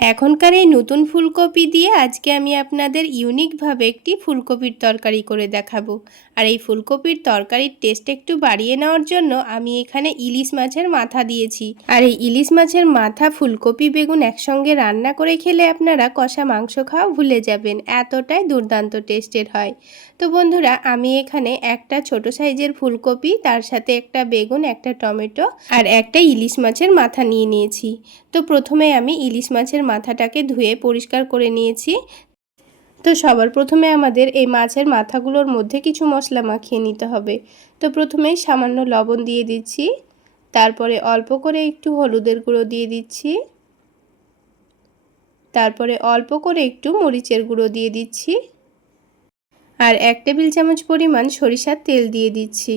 এখনকার এই নতুন ফুলকপি দিয়ে আজকে আমি আপনাদের ইউনিকভাবে একটি ফুলকপির তরকারি করে দেখাবো। আর এই ফুলকপির তরকারির টেস্ট একটু বাড়িয়ে নেওয়ার জন্য আমি এখানে ইলিশ মাছের মাথা দিয়েছি। আর এই ইলিশ মাছের মাথা ফুলকপি বেগুন একসঙ্গে রান্না করে খেলে আপনারা কষা মাংস খাওয়া ভুলে যাবেন, এতটাই দুর্দান্ত টেস্টের হয়। তো বন্ধুরা, আমি এখানে একটা ছোট সাইজের ফুলকপি, তার সাথে একটা বেগুন, একটা টমেটো আর একটা ইলিশ মাছের মাথা নিয়ে নিয়েছি। তো প্রথমে আমি ইলিশ মাছের মাথাটাকে ধুয়ে পরিষ্কার করে নিয়েছি। তো সবার প্রথমে আমাদের এই মাছের মাথাগুলোর মধ্যে কিছু মশলা মাখিয়ে নিতে হবে। তো প্রথমেই সামান্য লবণ দিয়ে দিচ্ছি। তারপরে অল্প করে একটু হলুদের গুঁড়ো দিয়ে দিচ্ছি। তারপরে অল্প করে একটু মরিচের গুঁড়ো দিয়ে দিচ্ছি। আর এক টেবিল চামচ পরিমাণ সরিষার তেল দিয়ে দিচ্ছি।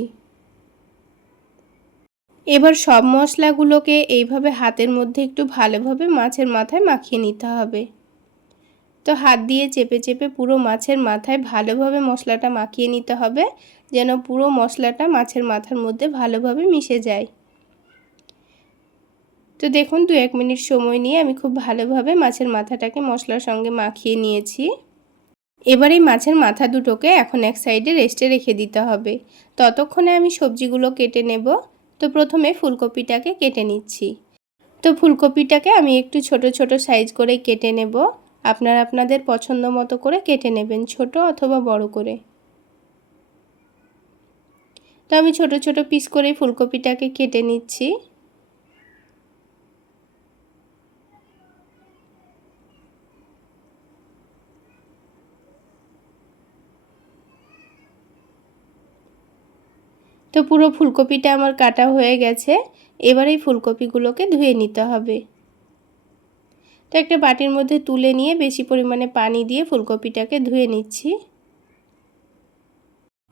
এবার সব মশলাগুলোকে এইভাবে হাতের মধ্যে একটু ভালোভাবে মাছের মাথায় মাখিয়ে নিতে হবে। তো হাত দিয়ে চেপে চেপে পুরো মাছের মাথায় ভালোভাবে মশলাটা মাখিয়ে নিতে হবে, যেন পুরো মশলাটা মাছের মাথার মধ্যে ভালোভাবে মিশে যায়। তো দেখুন, দু এক মিনিট সময় নিয়ে আমি খুব ভালোভাবে মাছের মাথাটাকে মশলার সঙ্গে মাখিয়ে নিয়েছি। এবার এই মাছের মাথা দুটোকে এখন এক সাইডে রেস্টে রেখে দিতে হবে। ততক্ষণে আমি সবজিগুলো কেটে নেব। তো প্রথমে ফুলকপিটাকে কেটে নিচ্ছি। তো ফুলকপিটাকে আমি একটু ছোট ছোট সাইজ করে কেটে নেব। আপনারা আপনাদের পছন্দ মতো করে কেটে নেবেন, ছোট অথবা বড় করে। তো আমি ছোট ছোট পিস করে ফুলকপিটাকে কেটে নিচ্ছি। তো পুরো ফুলকপিটা আমার কাটা হয়ে গেছে। এবার এই ফুলকপিগুলোকে ধুয়ে নিতে হবে। তো একটা বাটির মধ্যে তুলে নিয়ে বেশি পরিমাণে পানি দিয়ে ফুলকপিটাকে ধুয়ে নিচ্ছি।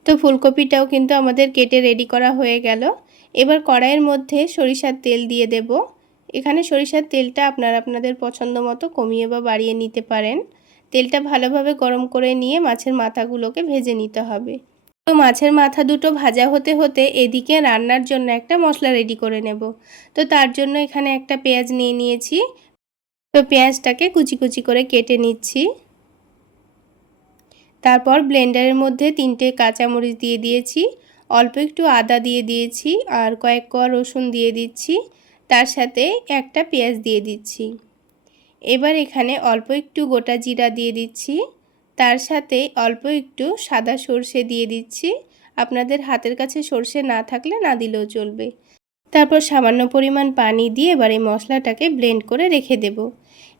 তো ফুলকপিটাও কিন্তু আমাদের কেটে রেডি করা হয়ে গেল। এবার কড়াইয়ের মধ্যে সরিষার তেল দিয়ে দেব। এখানে সরিষার তেলটা আপনারা আপনাদের পছন্দ মতো কমিয়ে বা বাড়িয়ে নিতে পারেন। তেলটা ভালোভাবে গরম করে নিয়ে মাছের মাথাগুলোকে ভেজে নিতে হবে। তো মাছের মাথা দুটো ভাজা হতে হতে এদিকে রান্নার জন্য একটা মশলা রেডি করে নেব। তো তার জন্য এখানে একটা পেঁয়াজ নিয়ে নিয়েছি। তো পেঁয়াজটাকে কুচি কুচি করে কেটে নিচ্ছি। তারপর ব্লেন্ডারের মধ্যে তিনটে কাঁচামরিচ দিয়ে দিয়েছি। অল্প একটু আদা দিয়ে দিয়েছি আর কয়েক কোয়া রসুন দিয়ে দিচ্ছি। তার সাথে একটা পেঁয়াজ দিয়ে দিচ্ছি। এবার এখানে অল্প একটু গোটা জিরা দিয়ে দিচ্ছি। তার সাথে অল্প একটু সাদা সর্ষে দিয়ে দিচ্ছি। আপনাদের হাতের কাছে সর্ষে না থাকলে না দিলেও চলবে। তারপর সামান্য পরিমাণ পানি দিয়ে এবার এই মশলাটাকে ব্লেন্ড করে রেখে দেব।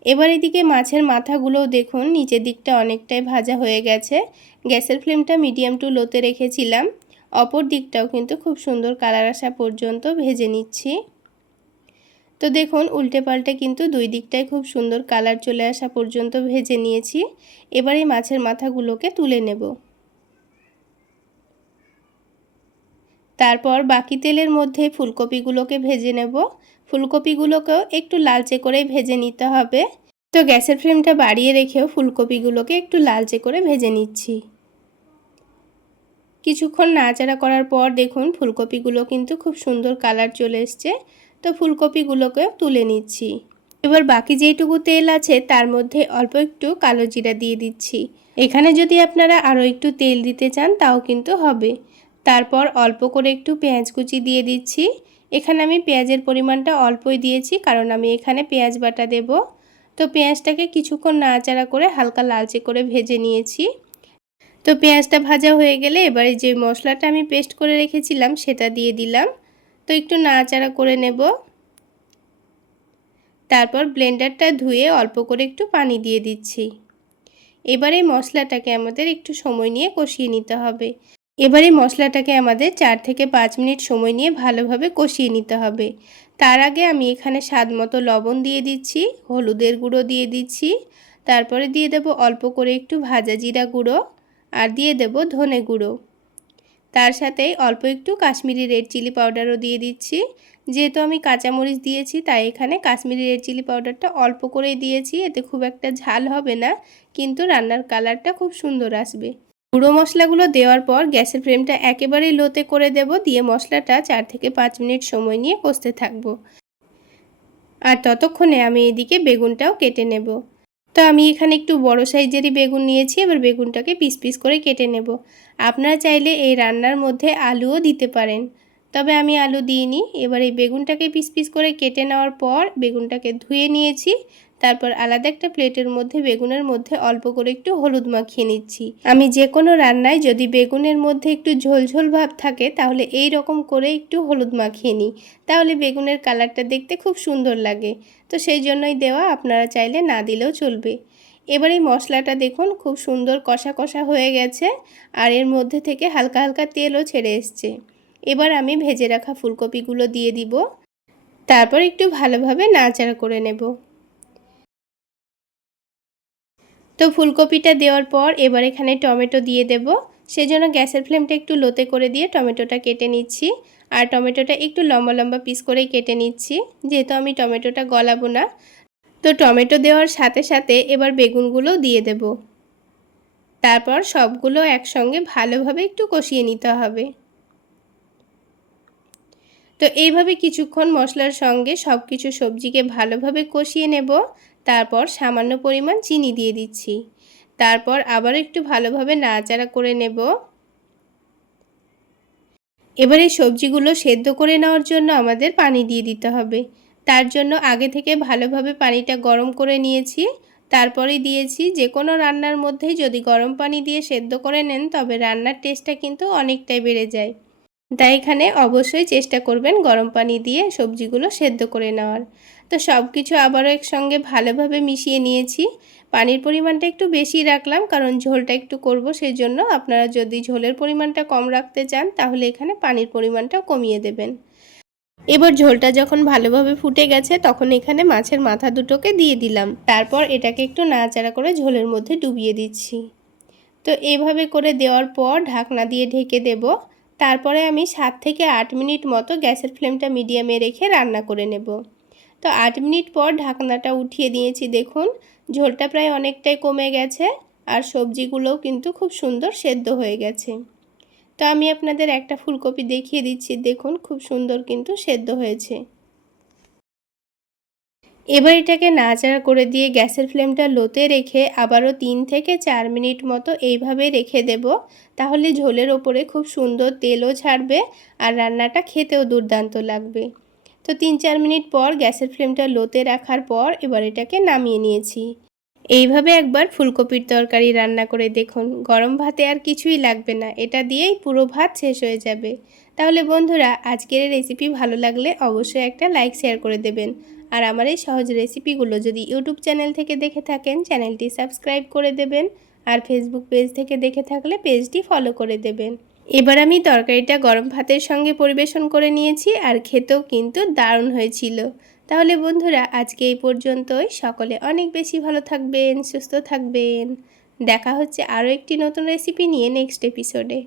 এবার এদিকে মাছের মাথাগুলোও দেখুন, নিচের দিকটা অনেকটাই ভাজা হয়ে গেছে। গ্যাসের ফ্লেমটা মিডিয়াম টু লোতে রেখেছিলাম। অপর দিকটাও কিন্তু খুব সুন্দর কালার আসা পর্যন্ত ভেজে নিচ্ছি। তো দেখুন, উল্টে পাল্টে কিন্তু দুই দিকটাই খুব সুন্দর কালার চলে আসা পর্যন্ত ভেজে নিয়েছি। এবার মাছের মাথাগুলোকে তুলে নেব। তারপর বাকি তেলের মধ্যে ফুলকপিগুলোকে ভেজে নেব। ফুলকপিগুলোকেও একটু লালচে করে ভেজে নিতে হবে। তো গ্যাসের ফ্লেমটা বাড়িয়ে রেখেও ফুলকপিগুলোকে একটু লালচে করে ভেজে নিচ্ছি। কিছুক্ষণ নাড়াচাড়া করার পর দেখুন, ফুলকপিগুলো কিন্তু খুব সুন্দর কালার চলে এসছে। তো ফুলকপিগুলোকে তুলে নিচ্ছি। এবার বাকি যেটুকু তেল আছে তার মধ্যে অল্প একটু কালো জিরা দিয়ে দিচ্ছি। এখানে যদি আপনারা আরও একটু তেল দিতে চান তাও কিন্তু হবে। তারপর অল্প করে একটু পেঁয়াজ কুচি দিয়ে দিচ্ছি। এখানে আমি পেঁয়াজের পরিমাণটা অল্পই দিয়েছি কারণ আমি এখানে পেঁয়াজ বাটা দেব। তো পেঁয়াজটাকে কিছুক্ষণ নাড়াচাড়া করে হালকা লালচে করে ভেজে নিয়েছি। তো পেঁয়াজটা ভাজা হয়ে গেলে এবারে যে মশলাটা আমি পেস্ট করে রেখেছিলাম সেটা দিয়ে দিলাম। তো একটু নাড়াচাড়া করে নেব। তারপর ব্লেন্ডারটা ধুয়ে অল্প করে একটু পানি দিয়ে দিচ্ছি। এবারে মশলাটাকে আমাদের একটু সময় নিয়ে কষিয়ে নিতে হবে। এবারে মশলাটাকে আমাদের চার থেকে পাঁচ মিনিট সময় নিয়ে ভালোভাবে কষিয়ে নিতে হবে। তার আগে আমি এখানে স্বাদ মতো লবণ দিয়ে দিচ্ছি, হলুদের গুঁড়ো দিয়ে দিচ্ছি। তারপরে দিয়ে দেব অল্প করে একটু ভাজা জিরা গুঁড়ো আর দিয়ে দেব ধনে গুঁড়ো। তার সাথে অল্প একটু কাশ্মীরি রেড চিলি পাউডারও দিয়ে দিচ্ছি। যেহেতু আমি কাঁচামরিচ দিয়েছি, তাই এখানে কাশ্মীরি রেড চিলি পাউডারটা অল্প করেই দিয়েছি, এতে খুব একটা ঝাল হবে না, কিন্তু রান্নার কালারটা খুব সুন্দর আসবে। গুঁড়ো মশলাগুলো দেওয়ার পর গ্যাসের ফ্লেমটা একেবারেই লোতে করে দেব, দিয়ে মশলাটা চার থেকে পাঁচ মিনিট সময় নিয়ে কষতে থাকব। আর ততক্ষণে আমি এদিকে বেগুনটাও কেটে নেব। তো আমি এখানে একটু বড় সাইজেরই বেগুন নিয়েছি, এবার বেগুনটাকে পিস পিস করে কেটে নেব। আপনারা চাইলে এই রান্নার মধ্যে আলুও দিতে পারেন। তবে আমি আলু দিইনি, এবার এই বেগুনটাকে পিস পিস করে কেটে নেওয়ার পর বেগুনটাকে ধুয়ে নিয়েছি। তারপর আলাদা একটা প্লেটের মধ্যে বেগুনের মধ্যে অল্প করে একটু হলুদ মাখিয়ে নিচ্ছি। আমি যে কোনো রান্নায় যদি বেগুনের মধ্যে একটু ঝোলঝোল ভাব থাকে, তাহলে এই রকম করে একটু হলুদ মাখিয়ে নিই। তাহলে বেগুনের কালারটা দেখতে খুব সুন্দর লাগে। তো সেই জন্যই দেওয়া আপনারা চাইলে না দিলেও চলবে। এবার এই মশলাটা দেখুন, খুব সুন্দর কষা কষা হয়ে গেছে আর এর মধ্যে থেকে হালকা হালকা তেলও ছেড়ে এসছে। এবার আমি ভেজে রাখা ফুলকপিগুলো দিয়ে দিব। তারপর একটু ভালোভাবে নাচাড়া করে নেব। তো ফুলকপিটা দেওয়ার পর এবার এখানে টমেটো দিয়ে দেব। সেজন্য গ্যাসের ফ্লেমটা একটু লোতে করে দিয়ে টমেটোটা কেটে নিচ্ছি। আর টমেটোটা একটু লম্বা লম্বা পিস করেই কেটে নিচ্ছি, যেহেতু আমি টমেটোটা গলাবো না। তো টমেটো দেওয়ার সাথে সাথে এবার বেগুনগুলো দিয়ে দেব। তারপর সবগুলো একসঙ্গে ভালোভাবে একটু কষিয়ে নিতে হবে। তো এইভাবে কিছুক্ষণ মশলার সঙ্গে সব কিছু সবজিকে ভালোভাবে কষিয়ে নেব। তারপর সামান্য পরিমাণ চিনি দিয়ে দিচ্ছি। তারপর আবার একটু ভালোভাবে নাড়াচাড়া করে নেব। এবার এই সবজিগুলো সেদ্ধ করে নেওয়ার জন্য আমাদের পানি দিয়ে দিতে হবে। তার জন্য আগে থেকে ভালোভাবে পানিটা গরম করে নিয়েছি। তারপরে দিয়েছি যে কোনো রান্নার মধ্যেই যদি গরম পানি দিয়ে সেদ্ধ করে নেন তবে রান্নার টেস্টটা কিন্তু অনেকটাই বেড়ে যায়। তাই এখানে অবশ্যই চেষ্টা করবেন গরম পানি দিয়ে সবজিগুলো সেদ্ধ করে নেওয়ার। তো সব কিছু আবারও একসঙ্গে ভালোভাবে মিশিয়ে নিয়েছি। পানির পরিমাণটা একটু বেশি রাখলাম, কারণ ঝোলটা একটু করব সেই জন্য আপনারা যদি ঝোলের পরিমাণটা কম রাখতে চান, তাহলে এখানে পানির পরিমাণটাও কমিয়ে দেবেন। এবার ঝোলটা যখন ভালোভাবে ফুটে গেছে, তখন এখানে মাছের মাথা দুটোকে দিয়ে দিলাম। তারপর এটাকে একটু নাড়াচাড়া করে ঝোলের মধ্যে ডুবিয়ে দিচ্ছি। তো এইভাবে করে দেওয়ার পর ঢাকনা দিয়ে ঢেকে দেব। তারপরে আমি সাত থেকে আট মিনিট মতো গ্যাসের ফ্লেমটা মিডিয়ামে রেখে রান্না করে নেব। তো আট মিনিট পর ঢাকনাটা উঠিয়ে দিয়েছি, দেখুন। ঝোলটা প্রায় অনেকটাই কমে গেছে আর সবজিগুলোও কিন্তু খুব সুন্দর সেদ্ধ হয়ে গেছে। তো আমি আপনাদের একটা ফুলকপি দেখিয়ে দিচ্ছি, দেখুন, খুব সুন্দর কিন্তু সেদ্ধ হয়েছে। এবার এটাকে নাচাড়া করে দিয়ে গ্যাসের ফ্লেমটা লোতে রেখে আবারও তিন থেকে চার মিনিট মতো এইভাবে রেখে দেব। তাহলে ঝোলের ওপরে খুব সুন্দর তেলও ছাড়বে আর রান্নাটা খেতেও দুর্দান্ত লাগবে। তো তিন চার মিনিট পর গ্যাসের ফ্লেমটা লোতে রাখার পর এবার এটাকে নামিয়ে নিয়েছি। এইভাবে একবার ফুলকপির তরকারি রান্না করে দেখুন। গরম ভাতে আর কিছুই লাগবে না। এটা দিয়েই পুরো ভাত শেষ হয়ে যাবে। তাহলে বন্ধুরা, আজকের রেসিপি ভালো লাগলে অবশ্যই একটা লাইক শেয়ার করে দেবেন। আর আমার এই সহজ রেসিপিগুলো যদি ইউটিউব চ্যানেল থেকে দেখে থাকেন চ্যানেলটি সাবস্ক্রাইব করে দেবেন আর ফেসবুক পেজ থেকে দেখে থাকলে পেজটি ফলো করে দেবেন। এবার আমি তরকারিটা গরম ভাতের সঙ্গে পরিবেশন করে নিয়েছি আর খেতেও কিন্তু দারুণ হয়েছিল। তাহলে বন্ধুরা, আজকে এই পর্যন্তই। সকলে অনেক বেশি ভালো থাকবেন, সুস্থ থাকবেন। দেখা হচ্ছে আরও একটি নতুন রেসিপি নিয়ে নেক্সট এপিসোডে